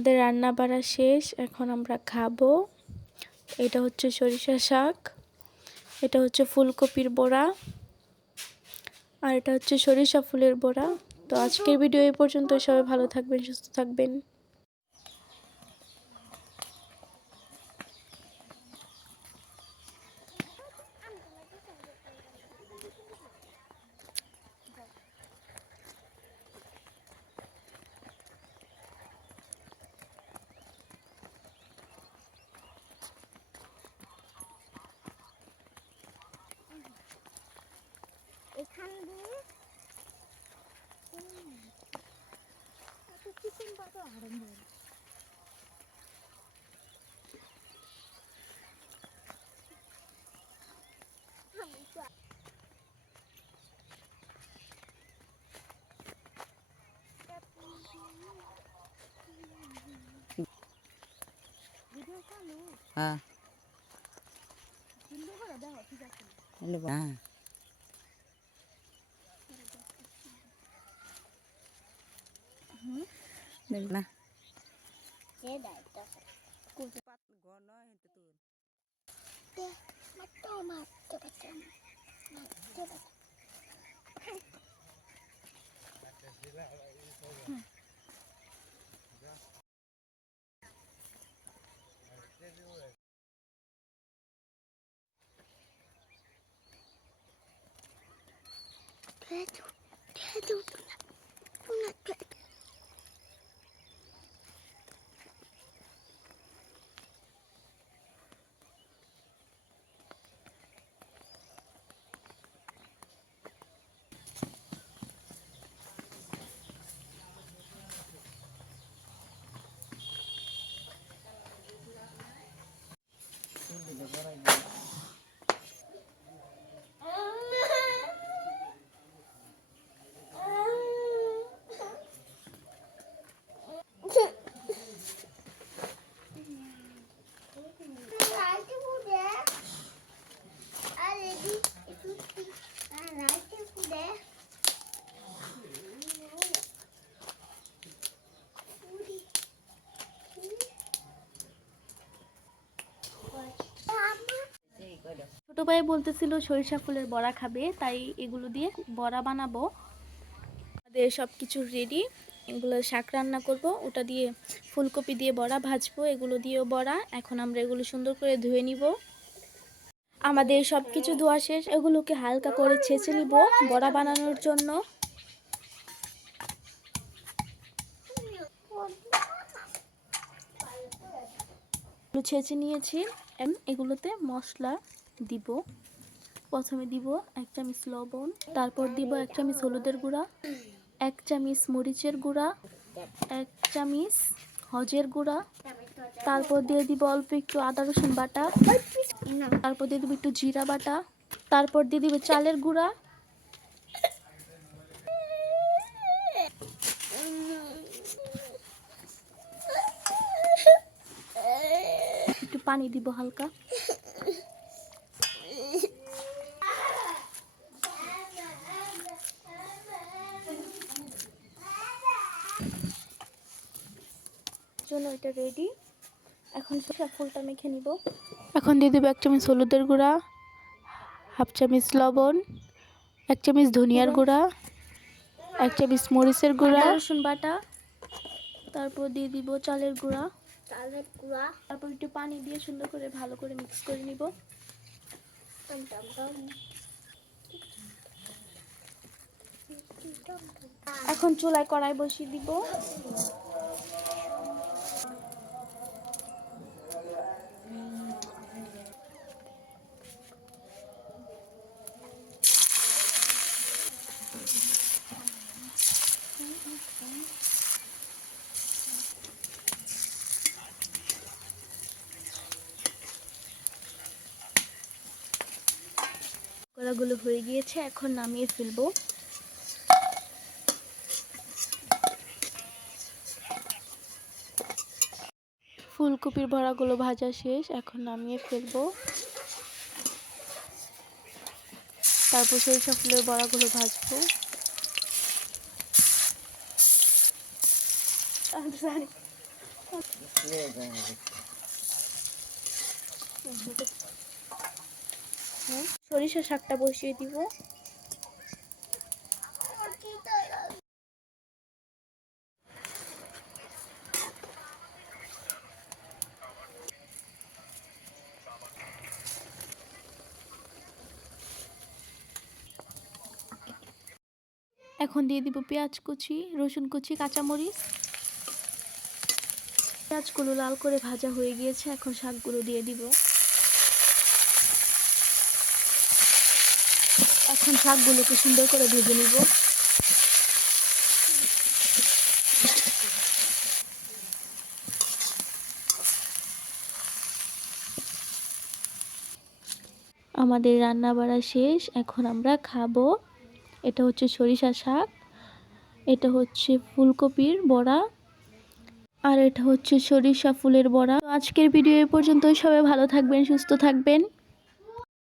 আমাদের রান্না বাড়া শেষ, এখন আমরা খাবো। এটা হচ্ছে সরিষা শাক, এটা হচ্ছে ফুলকপির বড়া, আর এটা হচ্ছে সরিষা ফুলের বড়া। তো আজকের ভিডিও এই পর্যন্ত। সবাই ভালো থাকবেন, সুস্থ থাকবেন। এখান দিয়ে চিকেন পাতা আরম্ভ হ্যাঁ দেখো ঠিক আছে হ্যাঁ না ছোট ভাই বলতেছিল সরিষা ফুলের বড়া খাবে, তাই এগুলো দিয়ে বড়া বানাবো। আমাদের সব কিছু রেডি, এগুলো শাক রান্না করব, ওটা দিয়ে ফুলকপি দিয়ে বড়া ভাজবো, এগুলো দিয়েও বড়া। এখন আমরা এগুলো সুন্দর করে ধুয়ে নিব। আমাদের সব কিছু ধোয়া শেষ, এগুলোকে হালকা করে ছেঁচে নিব বড়া বানানোর জন্য। ছেঁচে নিয়েছি, এগুলোতে মশলা দিব। প্রথমে দিব 1 চামচ লবণ, তারপর দিব 1 চামচ হলুদের গুঁড়া, 1 চামচ মরিচের গুঁড়া, 1 চামচ হলুদের গুঁড়া, তারপর দিয়ে দিব অল্প একটু আদা রসুন বাটা, তারপর দিয়ে দিব একটু জিরা বাটা, তারপর দিয়ে দিব চালের গুঁড়া, একটু পানি দিব হালকা। জন্য এটা রেডি। এখন সরিষা ফুলটা মেখে নিব। এখন দিয়ে দেবো 1 চামচ হলুদের গুঁড়া, 1/2 চামচ লবণ, 1 চামচ ধনিয়ার গুঁড়া, 1 চামচ মরিচের গুঁড়া, রসুন বাটা, তারপর দিয়ে দিব চালের গুঁড়া, তারপর একটু পানি দিয়ে সুন্দর করে ভালো করে মিক্স করে নিব। এখন চুলায় কড়াই বসিয়ে দিব। কড়াগুলো হয়ে গিয়েছে, এখন নামিয়ে ফেলবো। ফুলকপির বড়াগুলো ভাজা শেষ, এখন নামিয়ে ফেলবো। তারপর সরিষা ফুলের বড়াগুলো ভাজবো। সরিষা শাকটা বসিয়ে দিব। এখন দিয়ে দিব পেঁয়াজ কুচি, রসুন কুচি, কাঁচামরিচ। পেঁয়াজগুলো লাল করে ভাজা হয়ে গিয়েছে, এখন শাকগুলো দিয়ে দিব। এখন শাকগুলোকে সুন্দর করে ভেজে নিব। আমাদের রান্না বাড়া শেষ, এখন আমরা খাবো। এটা হচ্ছে সরিষা শাক, এটা হচ্ছে ফুলকপির বড়া, আর এটা হচ্ছে সরিষা ফুলের বড়া। তো আজকের ভিডিও এ পর্যন্তই। সবাই ভালো থাকবেন, সুস্থ থাকবেন।